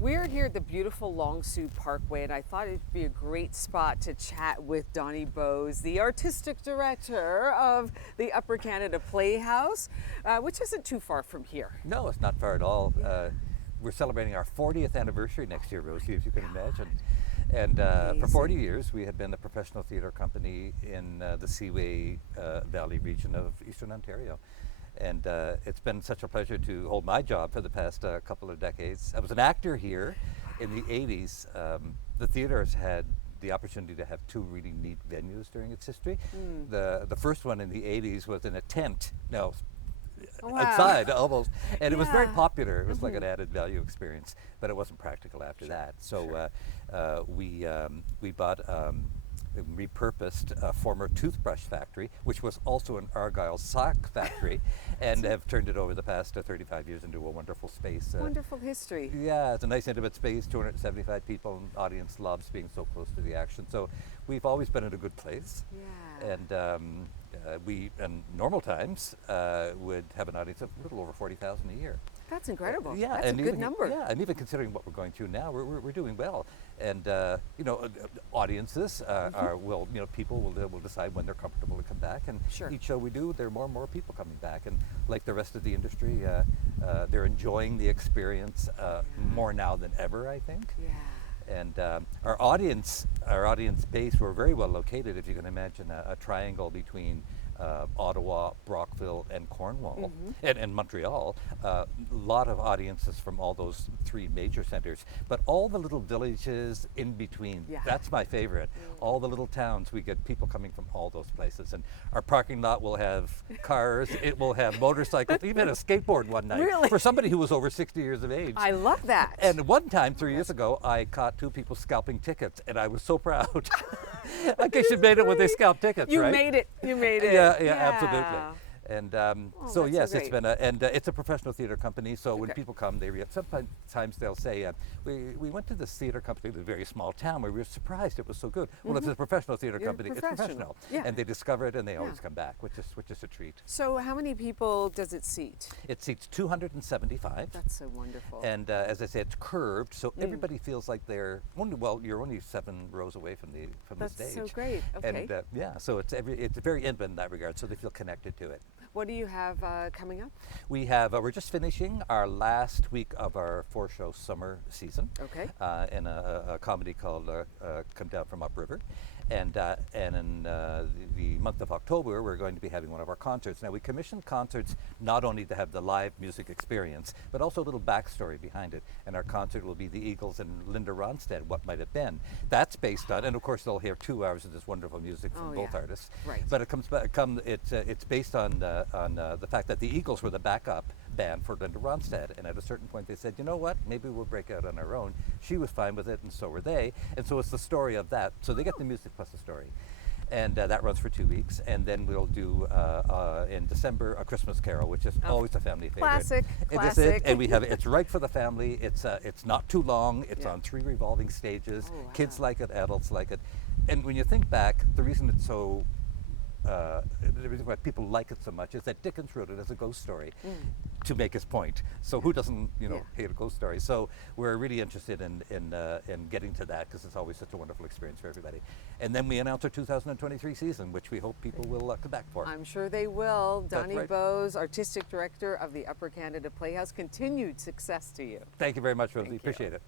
We're here at the beautiful Long Sault Parkway, and I thought it'd be a great spot to chat with Donnie Bowes, the artistic director of the Upper Canada Playhouse, which isn't too far from here. No, it's not far at all. We're celebrating our 40th anniversary next year, Rosie, as you can imagine. And for 40 years, we have been a professional theatre company in the Seaway Valley region of Eastern Ontario. And it's been such a pleasure to hold my job for the past couple of decades. I was an actor here in the 80s. The theatre has had the opportunity to have two really neat venues during its history. The first one in the 80s was in a tent. No, outside almost, and it was very popular. It was like an added value experience, but it wasn't practical after that. So we bought repurposed a former toothbrush factory, which was also an Argyle sock factory, and have turned it over the past 35 years into a wonderful space. Wonderful history. Yeah, it's a nice intimate space, 275 people, and audience loves being so close to the action. So we've always been in a good place. Yeah. And we, in normal times, would have an audience of a little over 40,000 a year. That's incredible. Yeah, that's a good number. Yeah, and even considering what we're going through now, we're doing well. And you know, audiences will, you know, people will decide when they're comfortable to come back. And each show we do, there are more and more people coming back. And like the rest of the industry, they're enjoying the experience more now than ever, I think. Yeah. And our audience base, we're very well located. If you can imagine a triangle between Ottawa, Brockville, and Cornwall, and Montreal. A lot of audiences from all those three major centers, but all the little villages in between. That's my favorite. All the little towns, we get people coming from all those places. And our parking lot will have cars, it will have motorcycles, even a skateboard one night. Really? For somebody who was over 60 years of age. I love that. And one time, 3 years ago, I caught two people scalping tickets, and I was so proud. I guess you made it when they scalped tickets, you right? made it. You made it. Yeah, absolutely. And so yes, it's been it's a professional theater company. So when people come, sometimes they'll say, we went to this theater company in a very small town where we were surprised it was so good. Well, if it's a professional theater company, it's professional, and they discover it and they always come back, which is a treat. So how many people does it seat? It seats 275. That's so wonderful. And as I say, it's curved, so everybody feels like they're you're only 7 rows away from the stage. That's so great. Okay. And yeah, so it's very intimate in that regard, so they feel connected to it. What do you have coming up? We have, we're just finishing our last week of our 4-show summer season. Okay. In a comedy called Come Down from Upriver. And in the month of October, we're going to be having one of our concerts. Now, we commissioned concerts not only to have the live music experience, but also a little backstory behind it. And our concert will be the Eagles and Linda Ronstadt, What Might Have Been. That's based on, and of course, they'll hear 2 hours of this wonderful music from both artists. Right. But it's based on the fact that the Eagles were the backup band for Linda Ronstadt, and at a certain point they said, you know what, maybe we'll break out on our own. She was fine with it, and so were they, and so it's the story of that. So they get the music plus the story, and that runs for 2 weeks, and then we'll do in December A Christmas Carol, which is always a family favorite. Classic. And we have it's right for the family. It's not too long. It's on 3 revolving stages. Kids like it, adults like it, and when you think back, the reason it's so the reason why people like it so much is that Dickens wrote it as a ghost story to make his point. So who doesn't, hate a ghost story? So we're really interested in getting to that because it's always such a wonderful experience for everybody. And then we announce our 2023 season, which we hope people will come back for. I'm sure they will. That's Donnie right. Bowes, Artistic Director of the Upper Canada Playhouse. Continued success to you. Thank you very much, Rosie. Appreciate it.